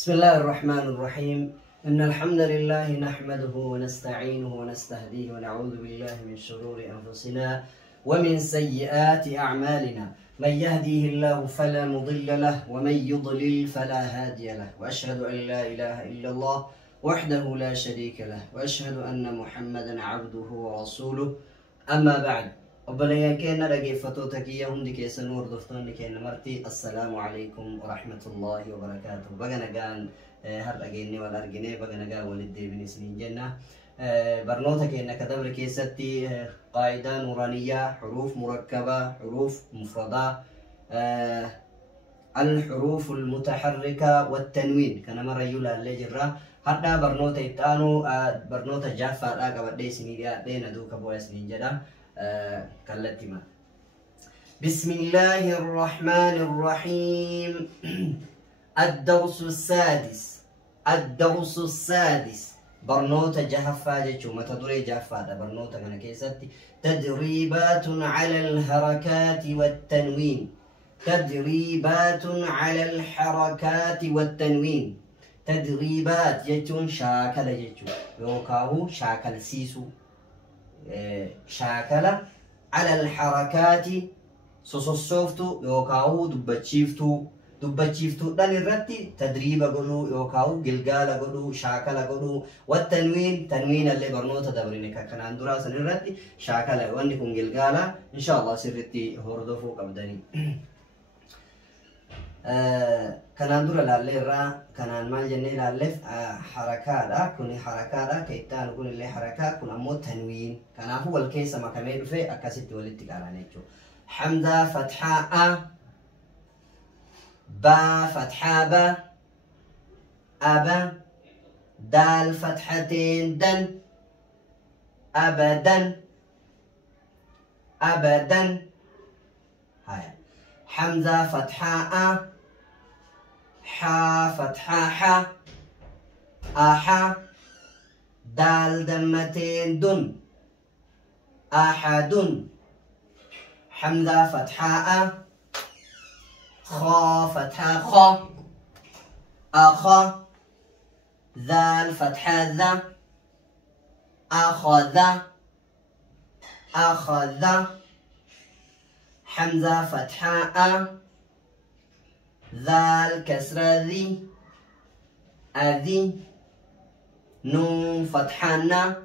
بسم الله الرحمن الرحيم. إن الحمد لله نحمده ونستعينه ونستهديه ونعوذ بالله من شرور أنفسنا ومن سيئات أعمالنا. من يهديه الله فلا مضل له ومن يضلل فلا هادي له، وأشهد أن لا إله إلا الله وحده لا شريك له، وأشهد أن محمدا عبده ورسوله. أما بعد، وبلغ كنا رجفتوتك يا هندي كيس نور دفتون لكينا مرتي. السلام عليكم ورحمة الله وبركاته. بغنا قان هر أجيني والأرجيني بغنا قان ولدي بن سنين جنة برنوتك إنك دبر كيستي قاعدة نورانية، حروف مركبة، حروف مفردة، الحروف المتحركة والتنوين. كان مرة يولا اللي جرا حتى برنوتا يتانو برنوتا جافا راقا بدي سنين دينا دوكا بويا سنين جدا كالتما. بسم الله الرحمن الرحيم. الدرس السادس برنوتا جهفا جيشو ما تدري جهفا دا برنوتا من كيستي تدريبات على الحركات والتنوين. تدريبات على الحركات والتنوين. تدريبات جيشون شاكل جيشو يوكاهو شاكل سيسو شاكلة على الحركات سوسوفتو يوكاو دبتشيفتو دان الرتي تدريب قولو يوكاو جلجالة قولو شاكلة قولو. والتنوين تنوين اللي برنوتا دبرينك كان عند دراسة الرتي شاكلة وانكم جلجالة إن شاء الله سرتي هردفو قبدني. كان عندنا لاليرا كان المال جنة لالف حركات كوني حركات كيتان كون اللي حركات كون أمو تنوين كان هو الكيس ما كمل في أكاسيت ولدتك على نيجو. حمزة فتحة با فتحة با أبا دال فتحتين دن أبدا أبدا. هاي حمزة فتحة حا فتحة حا أحا دال دمتين دن أحد. حمزة فتحة خا فتحة خا أخا ذال فتحة ذا أخذ أخذ. حمزة فتحة ذال كسرة ذي أذي. نون فتحة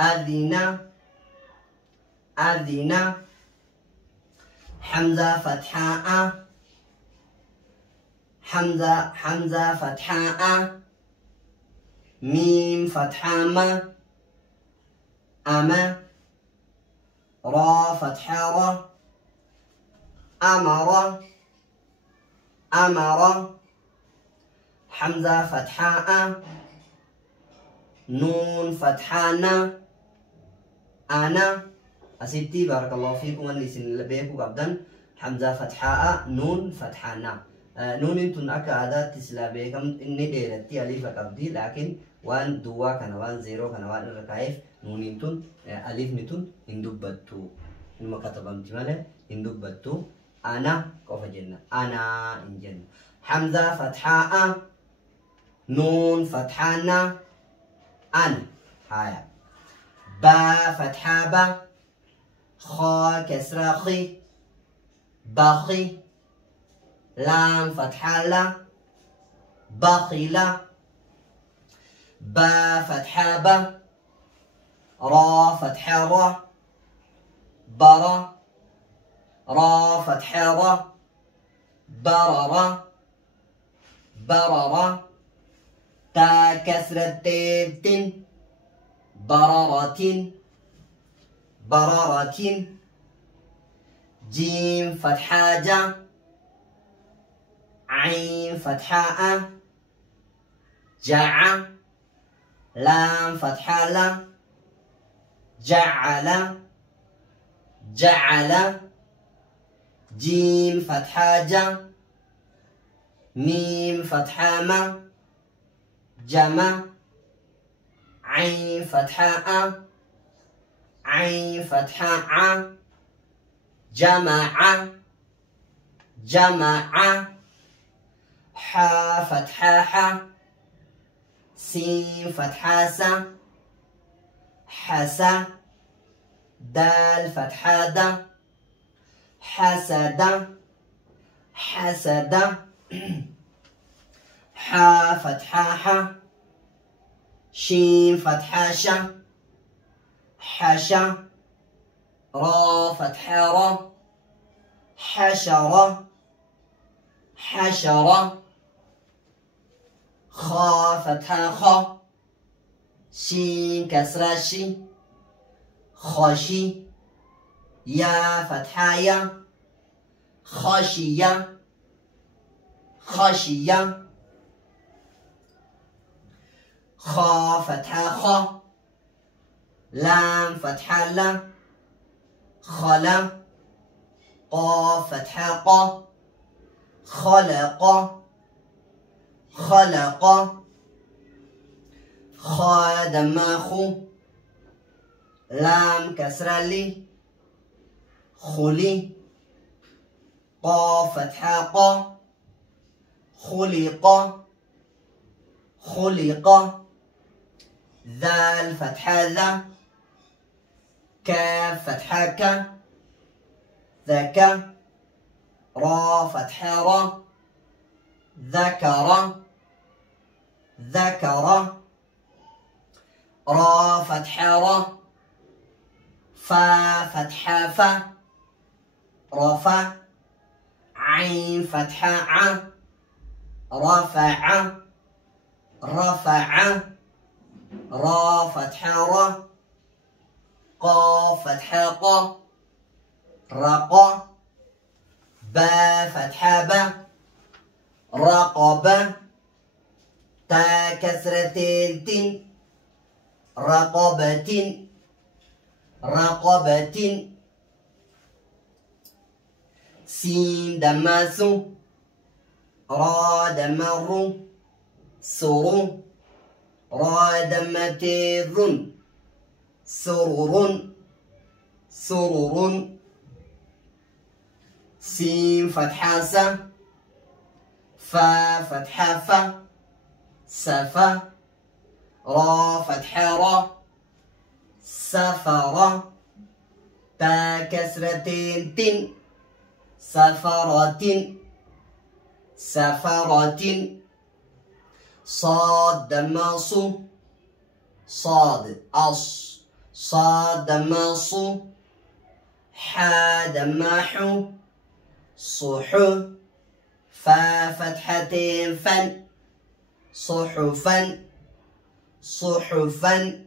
أذنا أذنا. حمزة فتحة حمزة فتحة ميم فتحة ما أما. را فتحة را أمر أمر. حمزة فتحة نون فتحة أنا. أسيتي بارك الله فيكم اللي سنلبيكم قبضا. حمزة فتحة نون فتحة نون انتن أكا عادات تسلابيكم إني ديرتي أليف قبضي، لكن وان دوا كان وان زيرو كان وان الركايف نون انتن أليف نتن اندبتو إنما كتبهم تماله اندبتو. أنا كوفا جنة أنا إنجن. حمزة فتحة نون فتحة أن. هاي با فتحة با خا كسرة خي باخي. لام فتحة لا باخلة. با فتحة با را فتحة را برا. را فتحة را بررا بررا. تا كسرة تن بررة بررة. جيم فتحة جا عين فتحة جع. لام فتحة لا جعل جعل. جيم فتحة جا ميم فتحة ما جمع. عين فتحة عين فتحة جمع جمع. حا فتحة ح سين فتحة س حسا دال فتحة د حسد حسد حا فتحة ح شين فتحة ش حشا را فتحة را حشرة حشرة خا فتحة خا شين كسرة شي خاشي يا فتحة يا خاشية خاشية خا فتحة خا لام فتحة لا خلا قا فتحة قا خلق خلق خا دم خو لام كسرة لي خلي قا فتحة قا خلق خلق ذال فتحة ذا كاف فتحة ك ذكى را فتحة را ذكر ذكر را فتحة را فا فتحة فا رفع عين فتحة ع رفع رفع را فتحة را قا فتحة قا رقا با فتحة با رقبة تا كسرتين تن رقبة رقبة سين دماسو را دمر سر را دمتذ سرر سرر سين فتحة س فا فتحة فا سفا را فتحة را سفر تا كسرتين تن سفرة سفرة صاد دماص صاد أص صاد دماص حا دماح صح فا فتحتين فن صحفا صحفا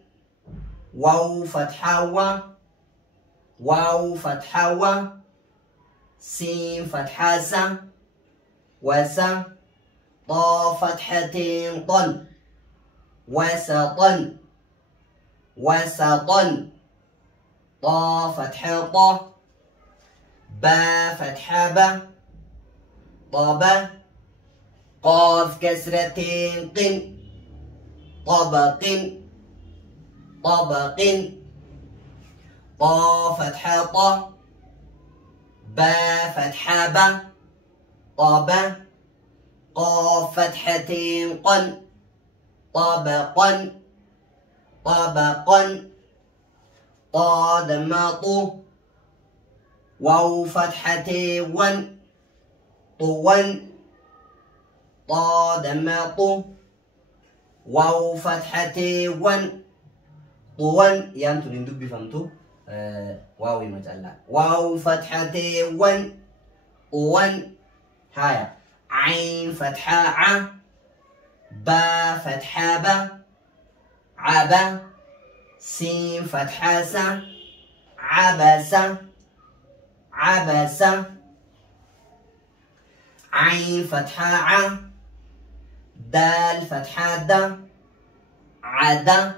واو فتحة واو فتحة سين فتحة س وس طا فتحتين طن وسطا وسطا طا فتحة طا با فتحة با طبا قاف كسرتين قن طبق طبق طا فتحة طا با فتحة با طبا قاف فتحتين قن طبقا طبقا طا دماطو واو فتحتين ون طوا طا دماطو واو فتحتين ون طوا يانتو لندب بفهمتو واوي مجلة واو فتحتين ون طوا هايا عين فتحة ع با فتحة با عبا سين فتحة س عبس عبس عين فتحة ع دال فتحة د عدا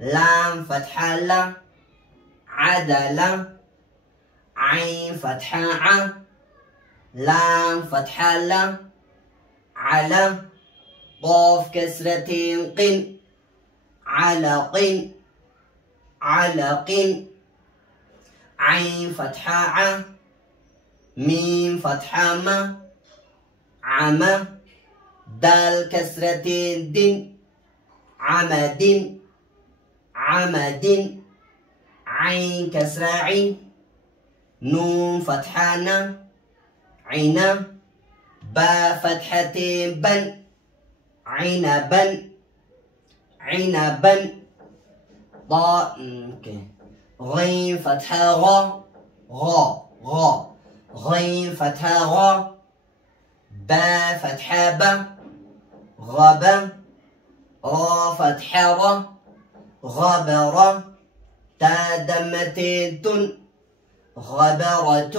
لام فتحة لا عدل عين فتحة ع لام فتحة لا على قاف كسرتين قن علق علق عين فتحة ع ميم فتحة ما عمى دال كسرتين دين عمد عمد عين كسرة عين نون فتحانا عنا با فتحتين بن عنبا عنبا طاء غين فتحة غا غا غين فتحة غا با فتحة با غبا را فتحة را غبرة تا دمتين تن غبرة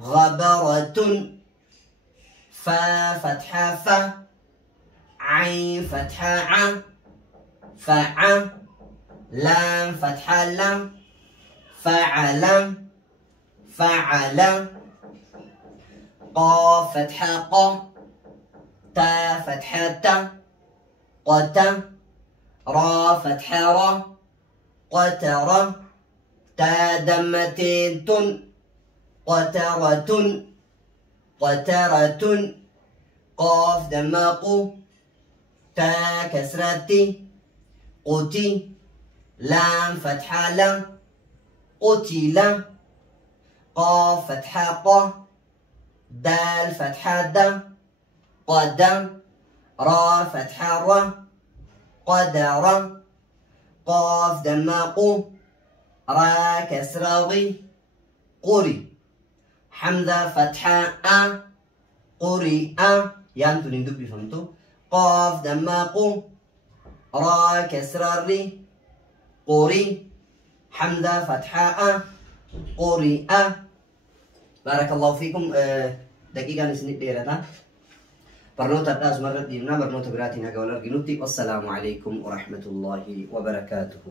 غبرة فا فتحة فا عين فتحة ع فع لام فتحة لام فعل فعل قاف فتحة قا تا فتحة تا قتا را فتحة را قتر تا دمتين تن قترة قترة قاف دماقو تا كسرتي قتي لام فتحة لا قتل قاف فتحة قا دال فتحة دا قدم را فتحة را قدر قاف دماقو را كسرة قري حمزة فتحة أ قري أ يانتو نندب بفهمتو قاف دماقو را كسرة ري قري حمزة فتحة أ قري أ بارك الله فيكم دقيقة نسني ديرتا برنوتا داز مرة دينا برنوتا براتنا قولر جنوتي والسلام عليكم ورحمة الله وبركاته.